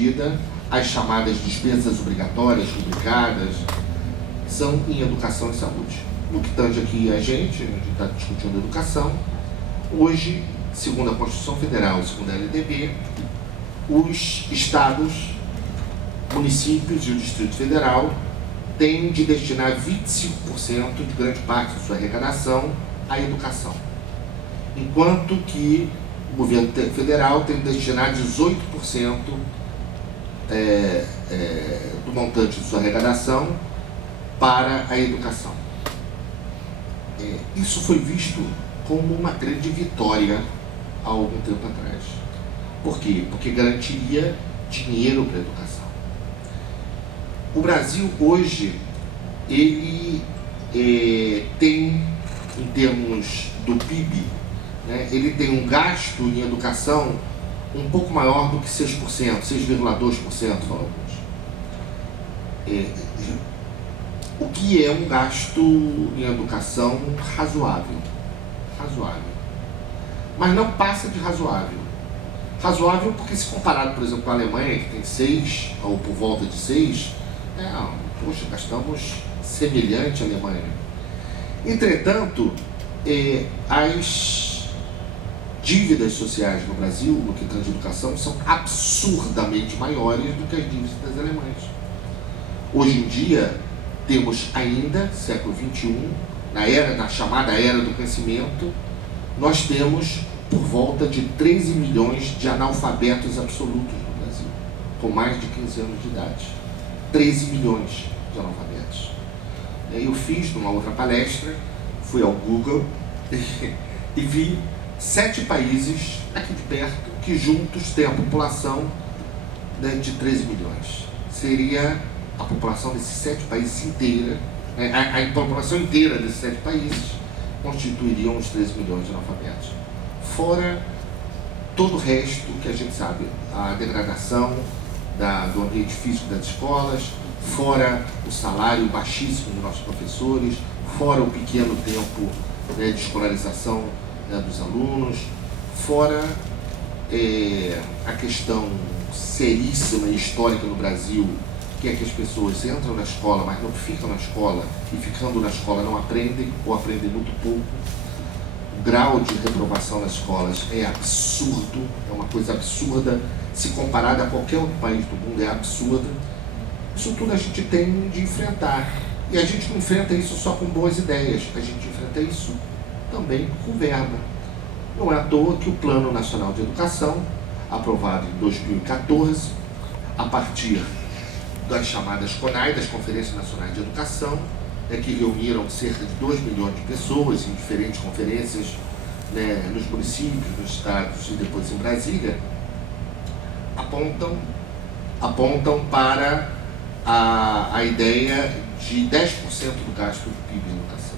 medida, as chamadas despesas obrigatórias, rubricadas, são em educação e saúde. No que tange aqui a gente está discutindo educação, hoje, segundo a Constituição Federal e segundo a LDB, os estados, municípios e o Distrito Federal têm de destinar 25% de grande parte de sua arrecadação à educação, enquanto que o governo federal tem de destinar 18% do montante de sua arrecadação para a educação. Isso foi visto como uma grande vitória há algum tempo atrás. Por quê? Porque garantiria dinheiro para a educação. O Brasil hoje, ele tem, em termos do PIB, né, ele tem um gasto em educação um pouco maior do que 6%, 6,2%, falam alguns. O que é um gasto em educação razoável. Mas não passa de razoável. Razoável porque, se comparado, por exemplo, com a Alemanha, que tem 6, ou por volta de 6, poxa, gastamos semelhante à Alemanha. Entretanto, as dívidas sociais no Brasil, no que tange educação, são absurdamente maiores do que as dívidas alemãs. Hoje em dia, temos ainda, século XXI, na chamada era do conhecimento, nós temos por volta de 13 milhões de analfabetos absolutos no Brasil, com mais de 15 anos de idade. 13 milhões de analfabetos. Eu fiz numa outra palestra, fui ao Google e vi 7 países aqui de perto que juntos têm a população, né, de 13 milhões. Seria a população desses 7 países inteira, a população inteira desses 7 países constituiriam os 13 milhões de analfabetos. Fora todo o resto que a gente sabe, a degradação do ambiente físico das escolas, fora o salário baixíssimo dos nossos professores, fora o pequeno tempo, né, de escolarização, né, dos alunos, fora a questão seríssima e histórica no Brasil, que é que as pessoas entram na escola, mas não ficam na escola, e ficando na escola não aprendem, ou aprendem muito pouco. O grau de reprovação nas escolas é absurdo, é uma coisa absurda, se comparada a qualquer outro país do mundo, é absurda. Isso tudo a gente tem de enfrentar. E a gente não enfrenta isso só com boas ideias, a gente enfrenta isso também com verba. Não é à toa que o Plano Nacional de Educação, aprovado em 2014, a partir das chamadas CONAI, das Conferências Nacionais de Educação, que reuniram cerca de 2 milhões de pessoas em diferentes conferências, né, nos municípios, nos estados e depois em Brasília, apontam para a ideia de 10% do gasto do PIB em educação.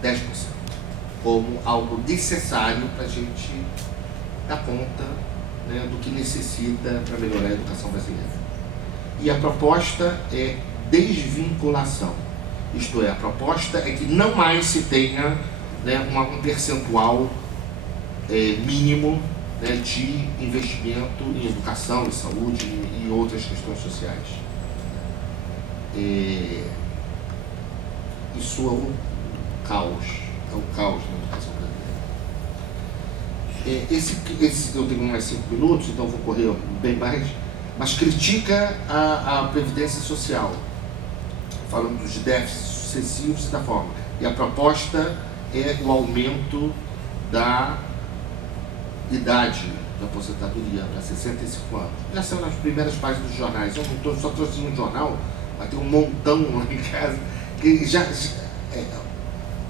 10%. Como algo necessário para a gente dar conta, né, do que necessita para melhorar a educação brasileira. E a proposta é desvinculação. Isto é, a proposta é que não mais se tenha, né, um percentual mínimo, né, de investimento em educação, em saúde e outras questões sociais. Isso é um caos na educação brasileira. Eu tenho mais 5 minutos, então vou correr bem mais, mas critica a Previdência Social, falando dos déficits sucessivos e da forma. E a proposta é o aumento da idade da aposentadoria para 65 anos. Já saiu nas primeiras páginas dos jornais. Eu não só trouxe um jornal, mas tem um montão lá em casa. Que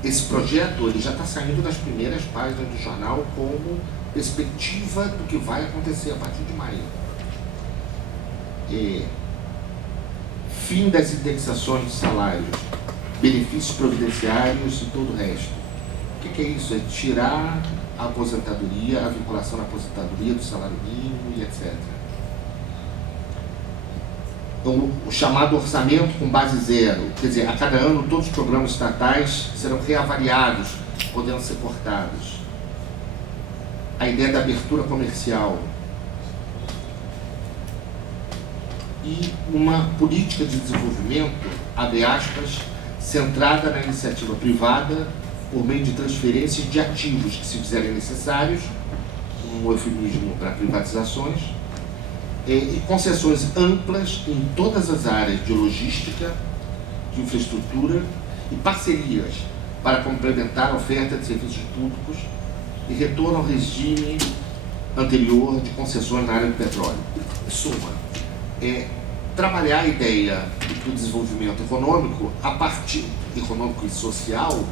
esse projeto ele já está saindo das primeiras páginas do jornal como perspectiva do que vai acontecer a partir de maio. Fim das indexações de salários, benefícios providenciários e todo o resto. O que é isso? É tirar a aposentadoria, a vinculação da aposentadoria do salário mínimo e etc. Então, o chamado orçamento com base zero, quer dizer, a cada ano todos os programas estatais serão reavaliados, podendo ser cortados. A ideia da abertura comercial. e uma política de desenvolvimento, abre aspas, centrada na iniciativa privada por meio de transferências de ativos que se fizerem necessários, um eufemismo para privatizações, e concessões amplas em todas as áreas de logística, de infraestrutura e parcerias para complementar a oferta de serviços públicos e retorno ao regime anterior de concessões na área do petróleo. Em suma, trabalhar a ideia do desenvolvimento econômico econômico e social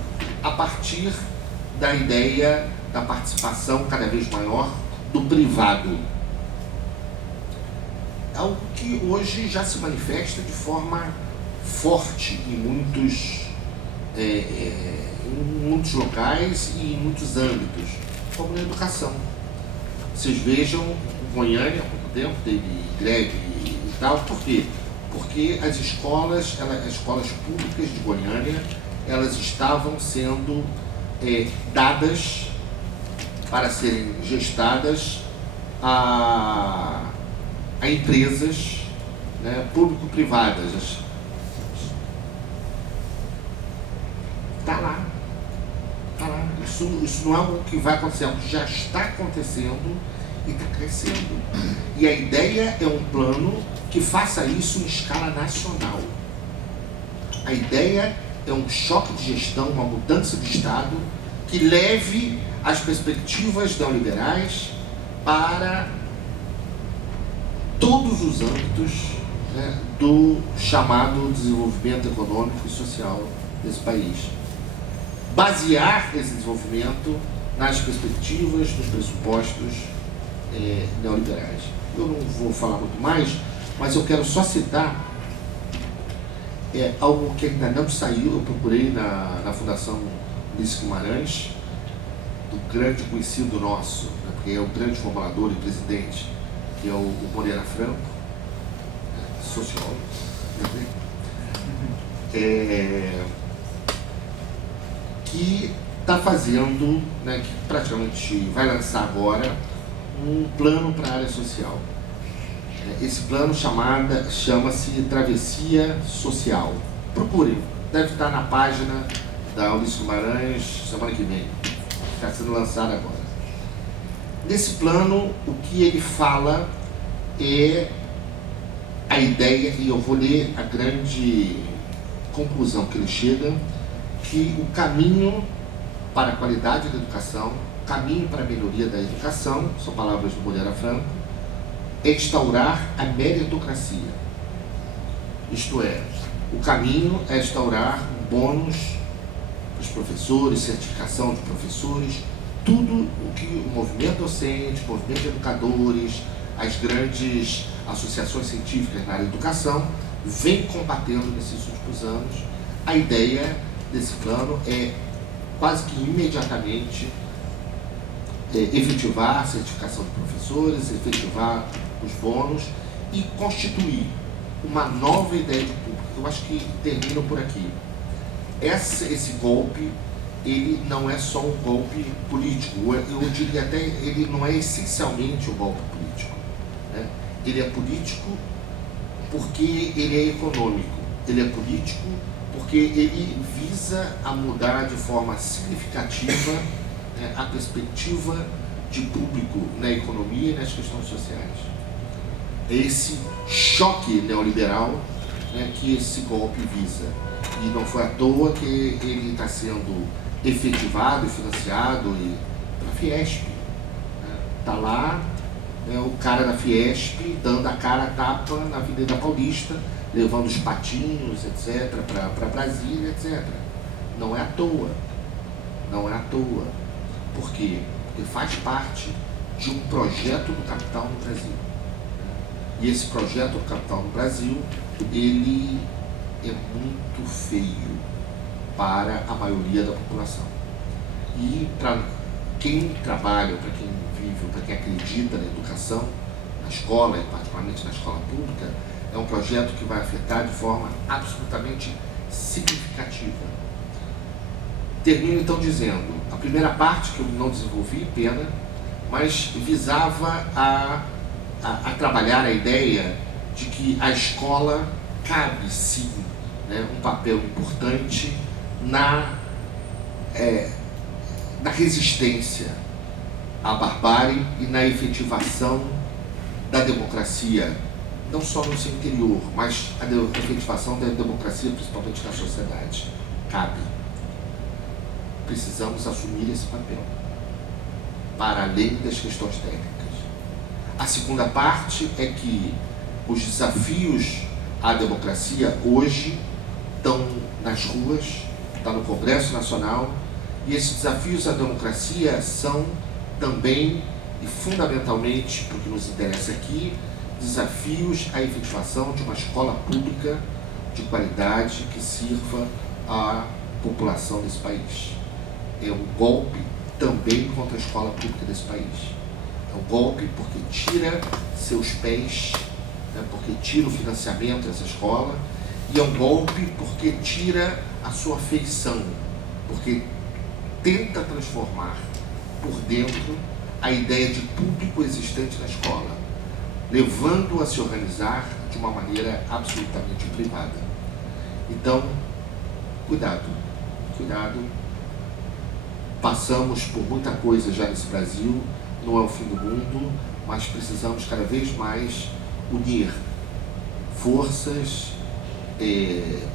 a partir da ideia da participação cada vez maior do privado. Algo que hoje já se manifesta de forma forte em muitos locais e em muitos âmbitos, como na educação. Vocês vejam, Goiânia, há pouco tempo, teve greve e tal. Por quê? Porque as escolas públicas de Goiânia, elas estavam sendo dadas para serem gestadas a empresas, né, público-privadas. Está lá. Isso não é algo que vai acontecer, é algo que já está acontecendo e está crescendo. E a ideia é um plano que faça isso em escala nacional. A ideia é um choque de gestão, uma mudança de Estado que leve as perspectivas neoliberais para todos os âmbitos, né, do chamado desenvolvimento econômico e social desse país. Basear esse desenvolvimento nas perspectivas, nos pressupostos neoliberais. Eu não vou falar muito mais, mas eu quero só citar algo que ainda não saiu. Eu procurei na Fundação Ulisses Guimarães, do grande conhecido nosso, né, porque é o grande formulador e presidente, que é o Moreira Franco, sociólogo, que está fazendo, né, que praticamente vai lançar agora um plano para a área social. Esse plano chama-se Travessia Social. Procurem, deve estar na página da Ulisses Guimarães semana que vem, está sendo lançado agora. Nesse plano, o que ele fala é a ideia, e eu vou ler a grande conclusão que ele chega, que o caminho para a qualidade da educação, o caminho para a melhoria da educação, são palavras do Moreira Franco, é instaurar a meritocracia. Isto é, o caminho é instaurar um bônus para os professores, certificação de professores, tudo o que o movimento docente, o movimento de educadores, as grandes associações científicas na área de educação vem combatendo nesses últimos anos. A ideia desse plano é quase que imediatamente efetivar a certificação de professores, efetivar os bônus e constituir uma nova ideia de público. Eu acho que termino por aqui. Esse golpe, ele não é só um golpe político, eu diria até, ele não é essencialmente um golpe político, né? Ele é político porque ele é econômico, ele é político porque ele visa a mudar de forma significativa, né, a perspectiva de público na economia e nas questões sociais. É esse choque neoliberal, né, que esse golpe visa. E não foi à toa que ele está sendo efetivado e financiado pela Fiesp. Está lá, né, o cara da Fiesp dando a cara a tapa na Avenida Paulista, levando os patinhos, etc., para Brasília, etc. Não é à toa. Não é à toa. Por quê? Porque faz parte de um projeto do capital no Brasil. E esse projeto do capital no Brasil, ele é muito feio para a maioria da população. E para quem trabalha, para quem vive, para quem acredita na educação, na escola, e particularmente na escola pública, é um projeto que vai afetar de forma absolutamente significativa. Termino então dizendo, a primeira parte que eu não desenvolvi, pena, mas visava a trabalhar a ideia de que a escola cabe sim, né, um papel importante na resistência à barbárie e na efetivação da democracia, não só no seu interior, mas a efetivação da democracia principalmente na sociedade. Cabe. Precisamos assumir esse papel, para além das questões técnicas. A segunda parte é que os desafios à democracia hoje estão nas ruas, estão no Congresso Nacional, e esses desafios à democracia são também e fundamentalmente, porque nos interessa aqui, desafios à efetivação de uma escola pública de qualidade que sirva à população desse país. É um golpe também contra a escola pública desse país. É um golpe porque tira seus pés, né, porque tira o financiamento dessa escola, e é um golpe porque tira a sua feição, porque tenta transformar por dentro a ideia de público existente na escola, levando-o a se organizar de uma maneira absolutamente privada. Então, cuidado, cuidado. Passamos por muita coisa já nesse Brasil, não é o fim do mundo, mas precisamos cada vez mais unir forças,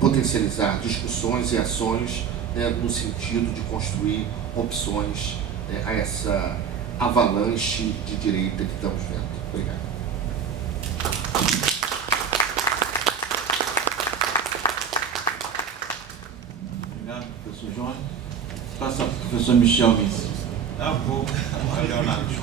potencializar discussões e ações, né, no sentido de construir opções, né, a essa avalanche de direita que estamos vendo. Obrigado. Obrigado, professor João. Passa para o professor Michel Vinci. Leonardo.